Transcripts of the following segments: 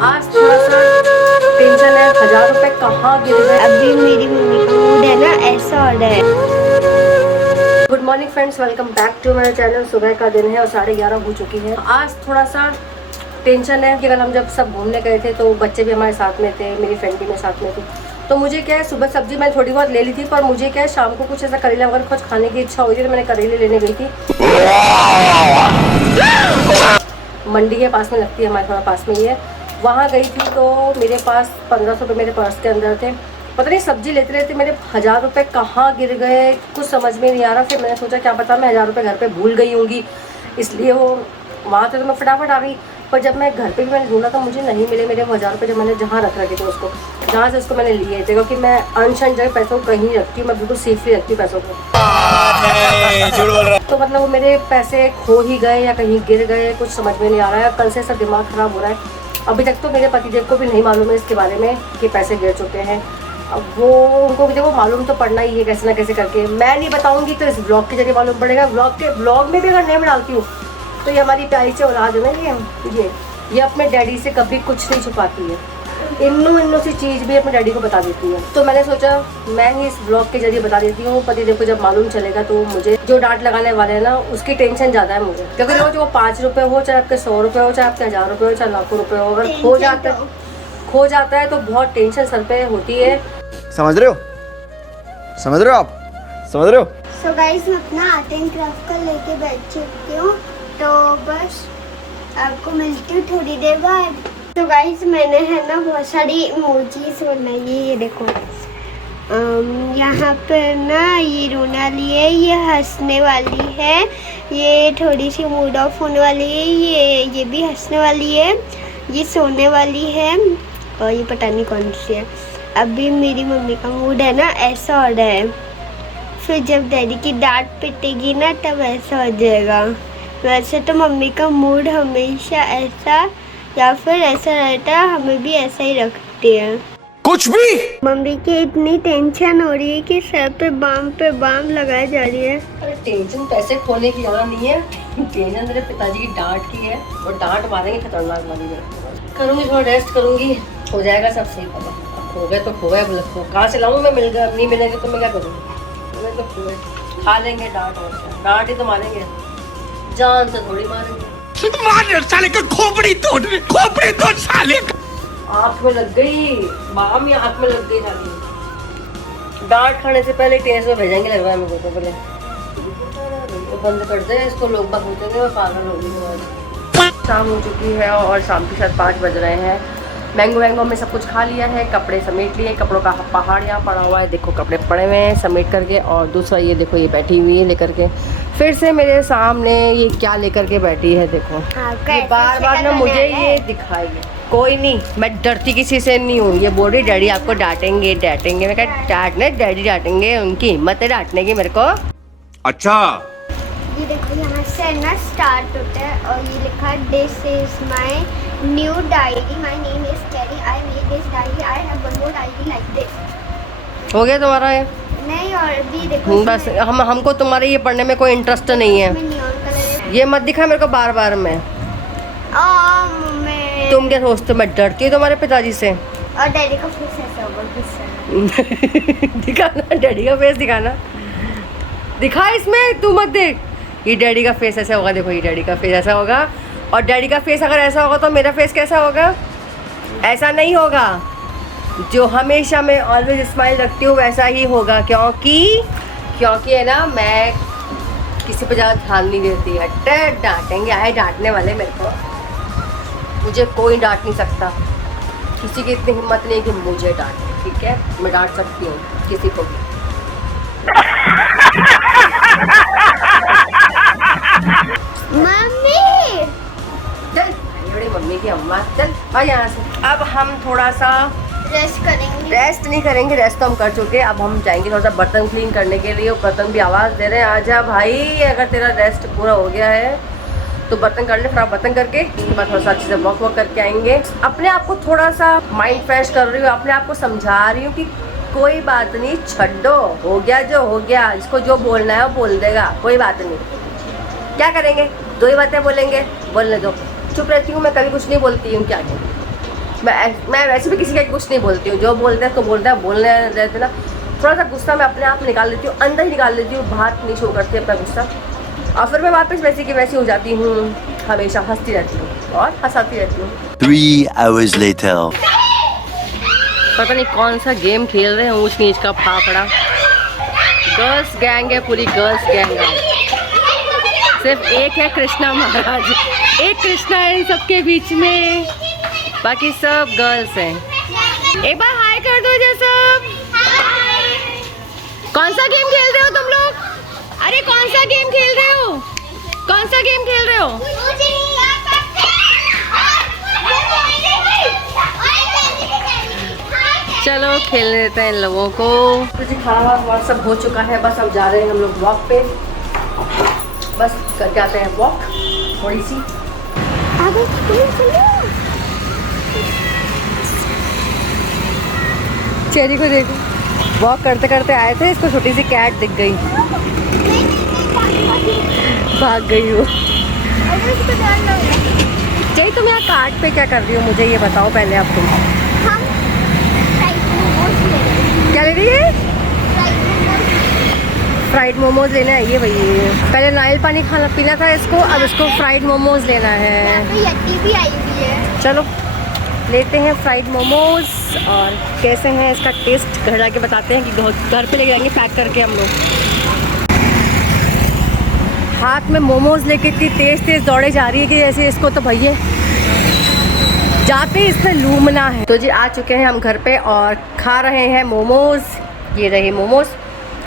आज थोड़ा सा टेंशन है, 1000 रुपए कहाँ गिर गए। अभी मेरी मम्मी का मूड है ना ऐसा हो रहा है। Good morning friends, welcome back to मेरा चैनल। सुबह का दिन है और 11:30 हो चुकी है। आज थोड़ा सा टेंशन है कि कल हम जब सब घूमने गए थे तो बच्चे भी हमारे साथ में थे, मेरी फ्रेंड भी मेरे साथ में थी। तो मुझे क्या है, सुबह सब्जी मैं थोड़ी बहुत ले ली थी, पर मुझे क्या है शाम को कुछ ऐसा करेला वगैरह कुछ खाने की इच्छा हुई थी, तो मैंने करेले लेने गई थी। मंडी के पास में लगती है, हमारे थोड़ा पास में ही है। वहाँ गई थी तो मेरे पास 1500 रुपये मेरे पर्स के अंदर थे। पता नहीं सब्जी लेते लेते मेरे 1000 रुपये कहाँ गिर गए, कुछ समझ में नहीं आ रहा। फिर मैंने सोचा क्या पता मैं 1000 रुपये घर पे भूल गई होंगी, इसलिए वो वहाँ से तो मैं फटाफट आ गई। पर जब मैं घर पे भी मैंने ढूंढा तो मुझे नहीं मिले मेरे 1000 रुपये, जब मैंने जहाँ रख रखे थे उसको, जहाँ से उसको मैंने लिए थे। क्योंकि मैं अनशन जगह पैसों को कहीं रखती हूँ, मैं बिल्कुल सेफली रखती हूँ पैसों को। तो मतलब वो मेरे पैसे खो ही गए या कहीं गिर गए, कुछ समझ में नहीं आ रहा है। कल से सब दिमाग ख़राब हो रहा है। अभी तक तो मेरे पतिदेव को भी नहीं मालूम है इसके बारे में कि पैसे गिर चुके हैं। अब वो उनको भी देखो मालूम तो पड़ना ही है कैसे ना कैसे करके। मैं नहीं बताऊंगी तो इस ब्लॉग के जरिए मालूम पड़ेगा। ब्लॉग में भी अगर नहीं डालती हूँ तो ये हमारी प्यारी से औलाद है ना, ये अपने डैडी से कभी कुछ नहीं छुपाती है। इन्नू सी चीज़ भी अपने डैडी को बता देती है। तो मैंने सोचा मैं ही इस ब्लॉग के जरिए बता देती हूँ। पति देखो जब मालूम चलेगा तो मुझे जो डांट लगाने वाले हैं ना, उसकी टेंशन ज़्यादा है मुझे। क्योंकि देखो जो 5 रुपये हो, चाहे आपके 100 रुपये हो, चाहे आपके 1000 रुपये हो, चाहे लाखों रुपये हो, अगर खो जाता है तो बहुत टेंशन सर पे होती है। समझ रहे हो आप समझ रहे हो। सो गाइस, मैं अपना आर्ट एंड क्राफ्ट का लेके बैठ चुकी हूँ, तो बस आपको मिलती हूँ थोड़ी देर बाद। तो गाइस मैंने है ना बहुत सारी इमोजीज बनाई है, ये देखो। यहाँ पर ना ये रोने वाली है, ये हंसने वाली है, ये थोड़ी सी मूड ऑफ होने वाली है, ये भी हंसने वाली है, ये सोने वाली है, और ये पता नहीं कौन सी है। अभी मेरी मम्मी का मूड है ना ऐसा हो रहा है, फिर जब डैडी की डांट पिटेगी ना तब ऐसा हो जाएगा। वैसे तो मम्मी का मूड हमेशा ऐसा या फिर ऐसा रहता है, हमें भी ऐसा ही रखते हैं। कुछ भी मम्मी की इतनी टेंशन हो रही है कि सर पे बाम लगाई जा रही है। अरे टेंशन पैसे खोने की ज़्यादा नहीं है, टेंशन मेरे पिताजी की डांट की है, और डांट मारेंगे खतरनाक वाली है। करूँगी थोड़ा रेस्ट करूँगी, हो जाएगा सब सही। पता अब हो गए तो हो गए, बोले तो कहाँ से लाऊँ मैं, मिल गया नहीं मिलेंगे तो मैं क्या करूँगी। मैं तो खा लेंगे डांट, और क्या डांट ही तो मारेंगे, जान से थोड़ी मारेंगे। साले का खोपड़ी तोड़ साले। आँख में लग गई बाम, या आँख में लग गई साली। डांट खाने से पहले टेस्ट में भेजेंगे लगवाए मुझे तो बोले तो बंद कर दे इसको, लोग बात होते हैं, पागल हो गई। शाम हो चुकी है और शाम के साथ 5 बज रहे हैं। मैंगो में सब कुछ खा लिया है, कपड़े समेट लिए, कपड़ों का पहाड़ यहाँ पड़ा हुआ है, देखो कपड़े पड़े हुए हैं समेट करके। और दूसरा ये देखो, ये बैठी हुई है लेकर के, फिर से मेरे सामने ये क्या लेकर के बैठी है देखो। ये बार बार ना मुझे ये दिखाएगी। कोई नहीं, मैं डरती किसी से नहीं हूँ। ये बोल रही डैडी आपको डांटेंगे। मैं कहा डांटने डैडी डांटेंगे, उनकी हिम्मत है डांटने की मेरे को। अच्छा ये देखो यहाँ से ना स्टार्ट होता है और ये लिखा this is my new diary, my name is carry, I made this diary, I have one more diary like this. हो गया तुम्हारा ये? नहीं, और भी देखो बस हमको तुम्हारे ये पढ़ने में कोई इंटरेस्ट नहीं है। ये मत दिखा मेरे को बार बार में। तुम क्या सोचते हो मैं डरती हूँ तुम्हारे पिताजी से? और डैडी का फेस ऐसा होगा गुस्सा। दिखाना डैडी का फेस, दिखा इसमें, तू मत देख। ये डैडी का फेस ऐसा होगा, देखो ये डैडी का फेस ऐसा होगा। और डैडी का फेस अगर ऐसा होगा तो मेरा फेस कैसा होगा? ऐसा नहीं होगा। जो हमेशा मैं ऑलवेज स्माइल रखती हूँ वैसा ही होगा। क्योंकि है ना, मैं किसी पर ज़्यादा ध्यान नहीं देती है। डांटेंगे आए डांटने वाले मेरे को, मुझे कोई डांट नहीं सकता। किसी की इतनी हिम्मत नहीं कि मुझे डांटे, ठीक है? मैं डांट सकती हूँ किसी को भी। मम्मी चल बड़ी मम्मी की अम्मा, चल आ यहाँ से। अब हम थोड़ा सा रेस्ट करेंगे। रेस्ट नहीं करेंगे, रेस्ट तो हम कर चुके। अब हम जाएंगे थोड़ा सा बर्तन क्लीन करने के लिए। बर्तन भी आवाज़ दे रहे हैं, आजा भाई, अगर तेरा रेस्ट पूरा हो गया है तो बर्तन कर ले। फटाफट बर्तन करके उसके बाद थोड़ा सा अच्छे से वॉक करके आएंगे। अपने आप को थोड़ा सा माइंड फ्रेश कर रही हूँ, अपने आप को समझा रही हूँ कि कोई बात नहीं, छड्डो, हो गया जो हो गया। इसको जो बोलना है वो बोल देगा, कोई बात नहीं। क्या करेंगे, 2 ही बातें बोलेंगे, बोलने दो। चुप रहती हूँ मैं, कभी कुछ नहीं बोलती हूँ। क्या मैं वैसे भी किसी का कुछ नहीं बोलती हूँ, जो बोलते हैं उसको बोलता है, बोलने रहते ना। थोड़ा सा गुस्सा मैं अपने आप में निकाल लेती हूँ, अंदर ही निकाल लेती हूँ, बाहर नहीं शो करती अपना गुस्सा। और फिर मैं वापस वैसी की वैसी हो जाती हूँ, हमेशा हंसती रहती हूँ और हंसाती रहती हूँ। 3 hours later. पता नहीं कौन सा गेम खेल रहे हैं, ऊंच नीच का फाफड़ा। गर्ल्स गैंग है, पूरी गर्ल्स गैंग है। सिर्फ एक है कृष्णा महाराज, एक कृष्णा है इन सबके बीच में, बाकी सब गर्ल्स हैं। एक बार हाय कर दो जैसा। कौन सा गेम खेल रहे हो तुम लोग? अरे कौन सा गेम खेल रहे हो? कौन सा गेम खेल रहे हो? चलो खेलने देते हैं इन लोगों को। तो जी खाना वाना सब हो चुका है, बस अब जा रहे हैं हम लोग वॉक पे। बस करके आते हैं वॉक थोड़ी सी। चेरी को देखो, वॉक करते करते आए थे, इसको छोटी सी कैट दिख गई, भाग गई वो। चेरी तुम यहाँ कार्ट पे क्या कर रही हो, मुझे ये बताओ पहले। अब तुम क्या ले रही है? फ्राइड मोमोज लेने आई है भैया। पहले नारियल पानी खाना पीना था इसको, अब इसको फ्राइड मोमोज लेना है। भी आई हुई है। चलो लेते हैं फ्राइड मोमोज। और कैसे हैं इसका टेस्ट घर जाके बताते हैं, कि घर पे ले जाएंगे पैक करके हम लोग। हाथ में मोमोज लेके इतनी तेज तेज दौड़े जा रही है कि जैसे इसको तो भैया जाते इसमें लूमना है। तो जी आ चुके हैं हम घर पे और खा रहे हैं मोमोज। ये रहे मोमोज,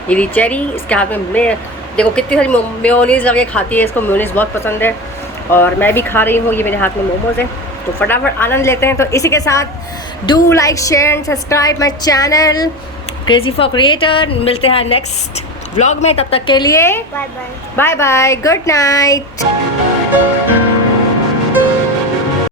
ये रही चेरी, इसके हाथ में देखो कितनी सारी मेयोनीज लगे खाती है, इसको मेयोनीज बहुत पसंद है। और मैं भी खा रही हूँ, ये मेरे हाथ में मोमोज है। तो फटाफट आनंद लेते हैं। तो इसी के साथ do like share and subscribe my channel crazy for creator. मिलते हैं नेक्स्ट व्लॉग में, तब तक के लिए bye bye. Bye bye, good night.